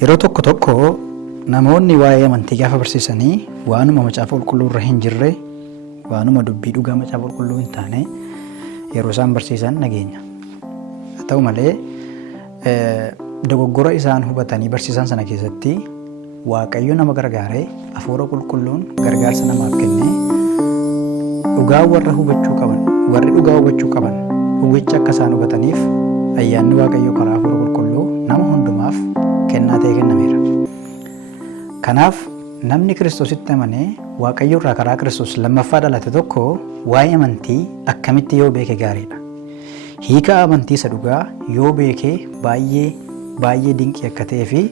Yeroo tokko tokko namoonni waa'ee amantii gaafa barsiisanii waanuma macaafa qulqulluu irra hin jirre, waanuma dubbii dhugaa macaafa qulqulluu hin taane yeroo isaan barsiisan nageenya. Haa ta'u malee dogoggora isaan hubatanii barsiisan sana keessatti Waaqayyo nama gargaaree hafuura qulqulluun gargaarsa namaaf kennee dhugaa warra hubachuu qaban, warri dhugaa hubachuu qaban dhugicha akka isaan hubataniif ayyaanni Waaqayyo karaa hafuura qulqulluu nama hundumaaf kennaa ta'e kennameera. Kanaaf namni Kiristoositti amanee Waaqayyo irraa karaa Kiristoos lammaffaa dhalate tokko waa'ee amantii akkamitti yoo beeke gaariidha. Hiika amantii isa dhugaa yoo beeke baay'ee dinqii akka ta'ee fi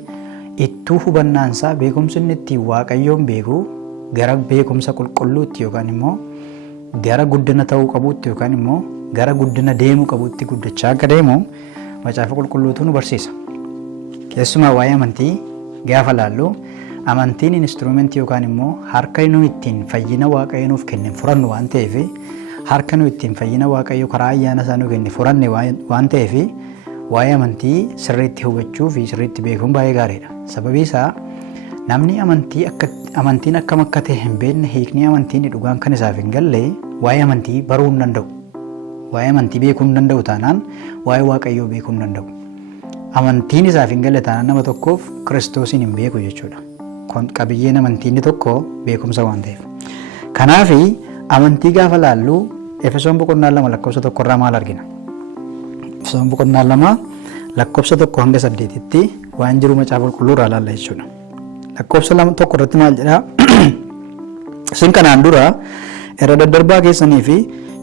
ittuu hubannaansaa beekumsi inni ittiin Waaqayyoon beeku gara beekumsa qulqulluutti yookaan immoo gara guddina ta'uu qabuutti yookaan immoo gara guddina deemuu qabuutti guddachaa akka deemu macaafa qulqulluutu nu barsiisa. Keessumaa waa'ee amantii gaafa laallu amantiin instrumentii yookaan immoo harka nu ittiin fayyina Waaqayyo nuuf kenne furannu waan ta'eef, harka nu ittiin fayyina Waaqayyo karaa ayyaana isaa nuuf kenne furanne waan ta'eef waa'ee amantii sirriitti hubachuu fi sirriitti beekuun baay'ee gaariidha. Sababii isaa namni amantiin akkam akka ta'e hin beekne, hiikni amantiin dhugaan kan isaaf hin galle waa'ee amantii baruu hin danda'u. Waa'ee amantii beekuu hin danda'u taanaan waa'ee Waaqayyoo beekuu hin danda'u. Amantiin isaaf hin galle taanaan nama tokkoof Kiristoosiin hin beeku jechuudha. Qabiyyeen amantiin tokko beekumsa waan ta'eef. Kanaaf amantii gaafa laallu Efesoon boqonnaa 2 lakkoofsa 1 irraa maal argina? Efesoon boqonnaa 2 lakkoofsa 1 hanga 8tti waan jiru macaafa qulqulluu irraa laalla jechuudha. Lakkoofsa 1 irratti maal jedhaa? Isin kanaan dura irra daddarbaa keessanii fi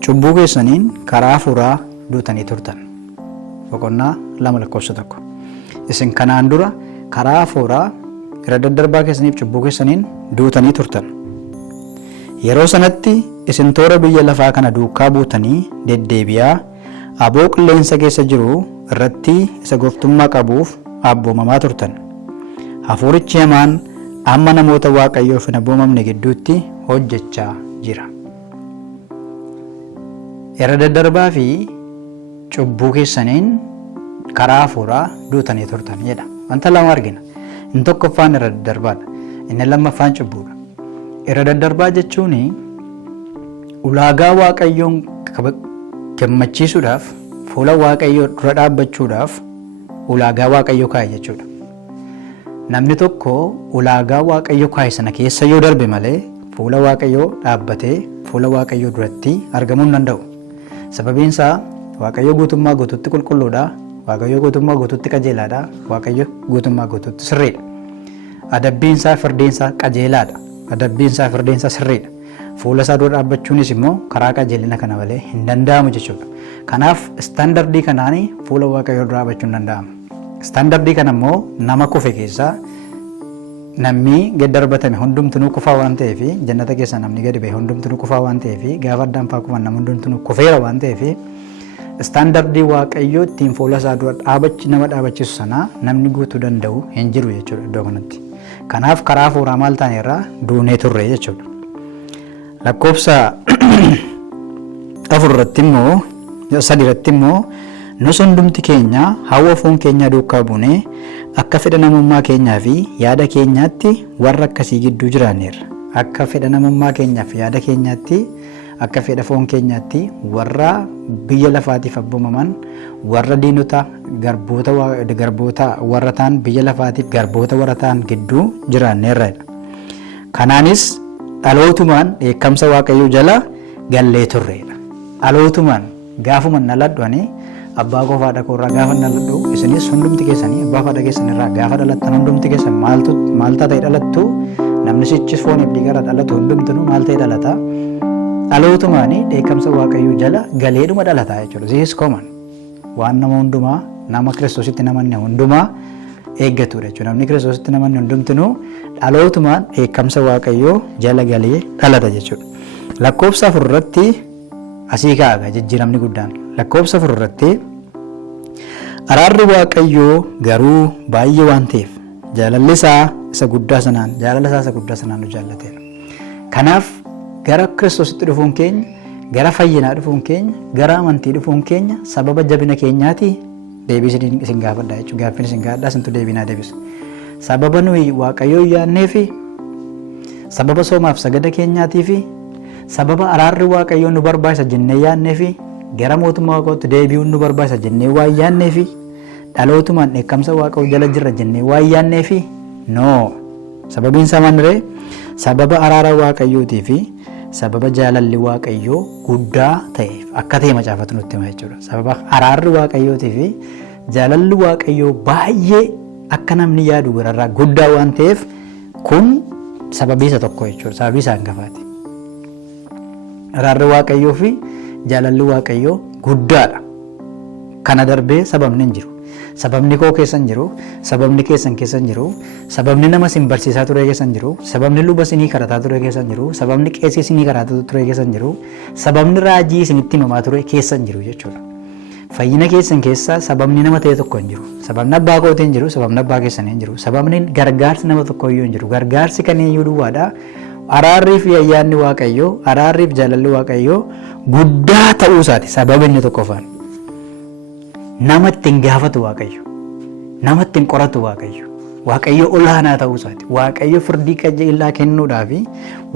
cubbuu keessaniin karaa hafuuraa duutanii turtan. Boqonnaa 2 lakkoofsa 1. Isin kanaan dura karaa hafuuraa irra daddarbaa keessaniif cubbuu keessaniin duutanii turtan. Yeroo sanatti isin toora biyya lafaa kana duukaa buutanii deddeebi'aa aboo qilleensa keessa jiru irratti isa gooftummaa qabuuf abboomamaa turtan. Hafuurichi hamaan amma namoota Waaqayyoof hin abboomamne gidduutti hojjechaa jira. Irra daddarbaa fi cubbuu keessaniin karaa hafuuraa duutanii turtan jedha. Wanta lama argina. Inni tokkoffaan irra daddarbaadha. Inni lammaffaan cubbuudha. Irra daddarbaa jechuun ulaagaa Waaqayyoon gammachiisuudhaaf, fuula Waaqayyoo dura dhaabbachuudhaaf ulaagaa Waaqayyoo kaa'e jechuudha. Namni tokko ulaagaa Waaqayyoo kaa'e sana keessa yoo darbe malee fuula Waaqayyoo dhaabbatee fuula Waaqayyoo duratti argamuu hin danda'u. Sababiin isaa Waaqayyoo guutummaa guutuutti qulqulluudha. Waaqayyoo guutummaa guutuutti qajeelaadha. Waaqayyo guutummaa guutuutti sirriidha. Adabbiin isaa firdiin isaa qajeelaadha. Adabbiin isaa firdiin isaa sirriidha. Fuula isaa dura dhaabbachuunis immoo karaa qajeelina kana malee hin danda'amu jechuudha. Kanaaf istaandardii kanaan fuula Waaqayyoo dura dhaabbachuu hin danda'amu. Istaandardii kana immoo nama kufe keessaa namni gad darbatame hundumtuu kufaa waan ta'eef, jannata keessaa namni gadi ba'e hundumtuu kufaa waan ta'eef, gaafa addaan faa kufan namni hundumtuu kufeera waan ta'eef istaandardii Waaqayyoo ittiin fuula isaa dura nama dhaabachiisu sana namni guutuu danda'u hin jiru jechuudha iddoo kanatti. Kanaaf karaa hafuuraa maal taane irraa duunee turre jechuudha. Lakkoofsa 3 irratti immoo nus hundumti keenya hawwa foon keenyaa duukaa buunee akka fedha namummaa keenyaa fi yaada keenyaatti warra akkasii gidduu jiraanneerra. Akka fedha namummaa keenyaa fi yaada keenyaatti, akka fedha foon keenyaatti warra biyya lafaatiif abboomaman, warra diinota garboota warra ta'an, biyya lafaatiif garboota warra ta'an gidduu jiraanneerra. Kanaanis dhalootumaan dheekkamsa Waaqayyoo jala gallee turreedha. Dhalootumaan gaafuma dhaladhuanii abbaa koo fi koo irraa gaafa dhaladhu isinis hundumti keessanii abbaa fi haadha keessan irraa gaafa dhalattan hundumti keessan maal ta'e dhalattu. Namni sichis fooniif dhiigarra dhalatu hundumtuu maal ta'e dhalata. Dhalootumaan dheekkamsa Waaqayyoo jala galeedhuma dhalataa jechuudha. This is common. Waan nama hundumaa, nama Kiristoositti namanne hundumaa eeggatudha jechuudha. Namni Kiristoositti namanne hundumtuu dhalootumaan dheekkamsa Waaqayyoo jala galee dhalata jechuudha. Lakkoofsa 4 irratti asii kaa'a jijjiiramni guddaan. Lakkoofsa 4 irratti araarri Waaqayyoo garuu baay'ee waan ta'eef jaalalli isaa isa guddaa sanaan nu jaallateera. Kanaaf gara Kiristoositti dhufuun keenya, gara fayyinaa dhufuun keenya, gara amantii dhufuun keenya sababa jabina keenyaati deebisanii isin gaafadha jechuudha. Gaaffin isin gaafadha isintu deebinaa deebisa. sababa nuyi waaqayyoo yaannee fi sababa soomaaf sagada keenyaatii fi sababa araarri waaqayyoo nu barbaachisa jennee yaannee fi gara mootummaa waaqayyootti deebi'uun nu barbaachisa jennee waan yaannee fi dhalootumaan dheekkamsa waaqayyoo jala jirra jennee waan yaannee fi sababiin isaa maaliree sababa araara waaqayyootii fi sababa jaalalli waaqayyoo guddaa ta'eef akka ta'e macaafatu nutti hima jechuudha. Sababa araarri waaqayyootii fi jaalalli waaqayyoo baay'ee akka namni yaadu gararraa guddaa waan ta'eef kun sababii isa tokko jechuudha. Sababii isaa hangafaati. Araarri waaqayyoo fi jaalalli waaqayyoo guddaadha. Kana darbee sababni hin jiru. Sababni koo keessa hin jiru, sababni keessan keessa hin jiru, sababni nama sin barsiisaa ture keessa hin jiru, sababni luba sinii karataa ture keessa hin jiru, sababni qeesii sinii karataa ture keessa hin jiru, sababni raajii isinitti himamaa ture keessa hin jiru jechuudha. Fayyina keessan keessa sababni nama ta'e tokko hin jiru. Sababni abbaa kootii hin jiru, sababni abbaa keessanii hin jiru. Sababni gargaarsi nama tokko iyyuu hin jiru. Gargaarsi kan iyyuu duwwaadha. Araarrii fi ayyaanni waaqayyoo, araarrii fi jaalalli waaqayyoo guddaa ta'uu isaati. Sababa inni tokko faana. Nama ittiin gaafatu waaqayyo, nama ittiin qoratu waaqayyo, waaqayyo olaanaa ta'uu isaati. Waaqayyo firdii qajeelaa kennuudhaaf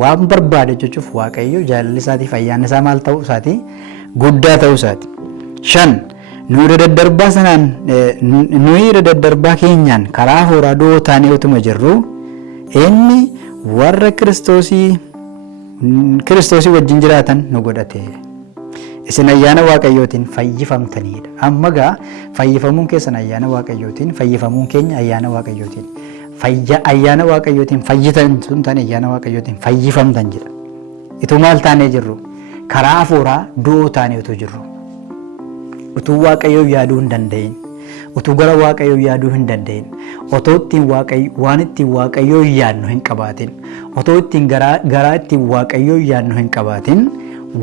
waan barbaade jechuuf waaqayyo jaalalli isaatiif ayyaanni isaa maal ta'uu isaati guddaa ta'uu isaati. 5 nuyi irra daddarbaa keenyaan karaa hafuuraa du'oo taanee utuma jirru inni warra kiristoosii wajjin jiraatan nu godhate. Isin ayyaana waaqayyootiin fayyifamtaniidha. Amma gaa fayyifamuun keessan ayyaana waaqayyootiin, fayyifamuun keenya ayyaana waaqayyootiin. Ayyaana waaqayyootiin fayyitan sun taane ayyaana waaqayyootiin fayyifamtan jedha. Ituu maal taanee jirru? Karaa hafuuraa du'oo taanee utuu jirru. Utuu waaqayyoo yaaduu hin danda'in, utuu gara waaqayyoo yaaduu hin danda'in, otoo ittiin waan ittiin waaqayyoo yaadnu hin qabaatin, otoo ittiin garaa ittiin waaqayyoo yaadnu hin qabaatin,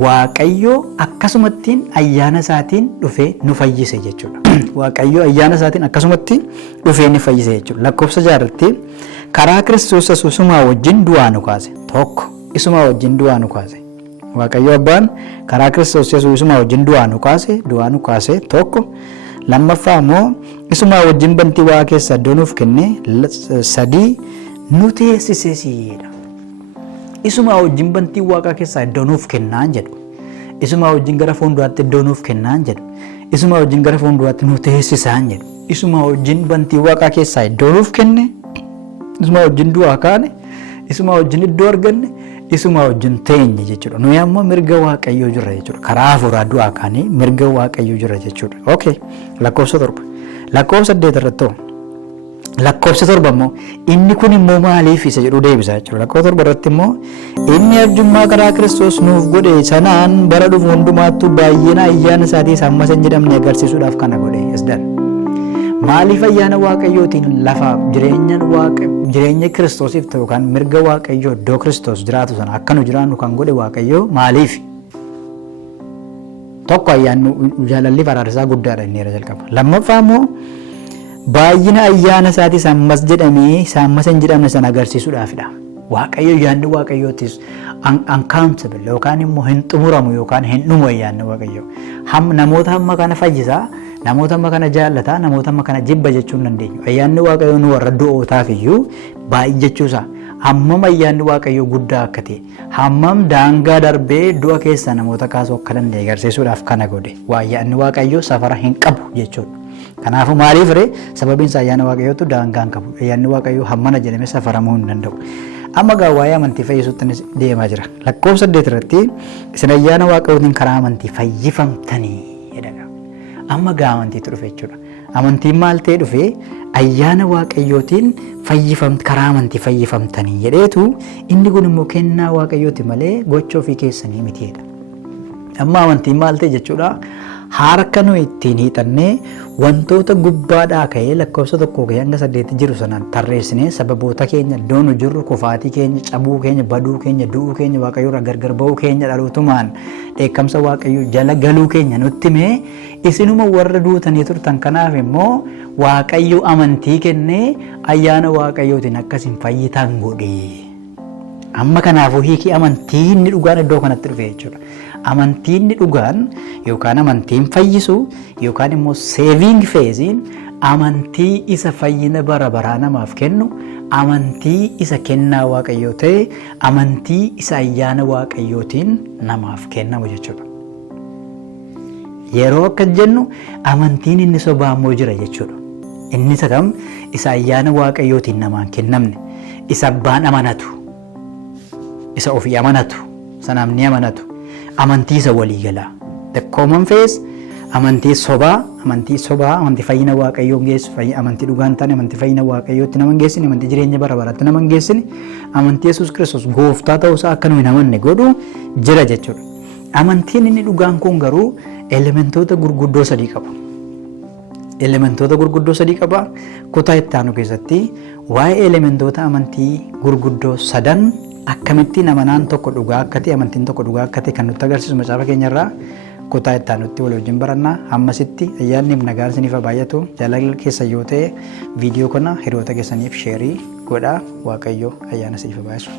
waaqayyoo akkasumattiin ayyaana isaatiin dhufee nu fayyise jechuudha. Waaqayyoo ayyaana isaatiin akkasumatti dhufee nu fayyise jechuudha. Lakkoofsa 6 irratti karaa Kiristoos isumaa wajjin du'aa nu kaase. Tokko isumaa wajjin du'aa nu kaase. Waaqayyoo abbaan karaa Kiristoos isumaa wajjin du'aa nu kaase tokko. Lammaffaa immoo isumaa wajjin bantii waa keessa iddoo nuuf kenne. 3 nu teessisesiidha. Isumaa wajjin bantii waaqaa keessaa iddoo nuuf kennaan jedhu. Isumaa wajjin gara fuulduraatti iddoo nuuf kennaan jedhu. Isumaa wajjin gara fuulduraatti nu teessisaan jedhu. Isumaa wajjin bantii waaqaa keessaa iddoo nuuf kenne. Isumaa wajjin du'aa kaane. Isumaa wajjin iddoo arganne. Isumaa wajjin teenye jechuudha. Nuyi ammoo mirga waaqayyoo jirra jechuudha. Karaa hafuuraa du'aa kaanii mirga waaqayyoo jirra jechuudha. Okay. Lakkoofsa 7. Lakkoofsa 8 irratti lakkoofsa 7 immoo inni kun immoo maaliif isa jedhu deebisaa jechuudha. Lakkoofsa 7 irratti immoo inni arjummaa karaa Kiristoos nuuf godhe sanaan bara dhufu hundumaattuu baay'ina ayyaana isaatii hammas hin jedhamne agarsiisuudhaaf kana godhe isdan. Maaliif ayyaana waaqayyootiin lafaaf jireenya Kiristoosiif ta'u yookaan mirga waaqayyoo iddoo Kiristoos jiraatu sana akka nu jiraannu kan godhe waaqayyoo maaliif? Tokko ayyaanni jaalalli araarsaa guddaadha inni irra jalqaba. Lammaffaa immoo baay'ina ayyaana isaatii hammas hin jedhamne sana agarsiisuudhaafidha. Waaqayyo ayyaanni waaqayyootis uncountable yookaan immoo hin xumuramu yookaan hin dhumu ayyaanni waaqayyoo. Namoota hamma kana fayyisaa, namoota hamma kana jaallataa, namoota hamma kana jibba jechuu hin dandeenyu. Ayyaanni waaqayyoo nu warra du'ootaaf iyyuu baay'achuusaa hammam ayyaanni waaqayyoo guddaa akka ta'e, hammam daangaa darbee du'a keessa namoota kaasuu akka danda'e agarsiisuudhaaf kana godhe. Ayyaanni waaqayyoo safara hin qabu jechuudha. Kanaafuu maaliif ree sababiin isaa ayyaana waaqayyootu daangaa hin qabu. Ayyaanni waaqayyoo hammana jedhamee safaramuu hin danda'u. Amma gaa waa'ee amantii fayyisuutti deemaa jira. Lakkoofsa 8 irratti isin ayyaana waaqayyootiin karaa amantii fayyifamtanii jedha. Amma gaa amantiitu dhufe jechuudha. Amantiin maal ta'e dhufe ayyaana waaqayyootiin karaa amantii fayyifamtanii jedheetu inni kun immoo kennaa waaqayyooti malee gocha ofii keessanii mitiidha. Amma amantiin maal ta'e jechuudha. Harka nu ittiin hiixannee wantoota gubbaadhaa ka'ee lakkoofsa 1 hanga 8 jiru sanaan tarreessinee sababoota keenya iddoo nu jirru kufaatii keenya cabuu keenya baduu keenya du'uu keenya waaqayyoorraa gargar ba'uu keenya dhalootumaan dheekkamsa waaqayyoo jala galuu keenya nutti himee isinuma warra duutanii turtan kanaaf immoo waaqayyo amantii kennee ayyaana waaqayyootiin akkasiin fayyitan godhe. Amma kanaafuu hiikii amantii inni dhugaan iddoo kanatti dhufe jechuudha. Amantiin dhugaan yookaan amantiin fayyisu yookaan immoo saving phase amantii isa fayyina bara baraa namaaf kennu, amantii isa kennaa Waaqayyoo ta'e, amantii isa ayyaana Waaqayyootiin namaaf kennamu jechuudha. Yeroo akka jennu amantiin inni sobaa immoo jira jechuudha. Inni isa kam? Isa ayyaana Waaqayyootiin namaan kennamne, isa abbaan amanatu, isa ofii amanatu, isa namni amanatu, amantii isa waliigalaa. The common faith, amantii sobaa, amantii fayyina Waaqayyoon geessu, amantii dhugaan taane, amantii fayyina Waaqayyootti nama hin geessine, amantii jireenya bara baraatti nama hin geessine, amantii Yesuus Kiristoos gooftaa ta'uusaa akka nuyi hin amanne godhu jira jechuudha. Amantiin inni dhugaan kun garuu elementoota gurguddoo sadii qaba. Elementoota gurguddoo sadii qaba. Kutaa itti aanu keessatti waa'ee elementoota amantii gurguddoo sadan akkamittiin amanaan tokko dhugaa akka ta'e, amantiin tokko dhugaa akka ta'e kan nutti agarsiisu macaafa keenyarraa kutaa itti aanutti wal wajjin barannaa. Hammasitti ayyaanni fi nagaan isiniif haa baay'atu. Jaalala keessa yoo ta'e viidiyoo kana hiriyoota keessaniif sheerii godhaa. Waaqayyo ayyaana isiniif haa baay'isu.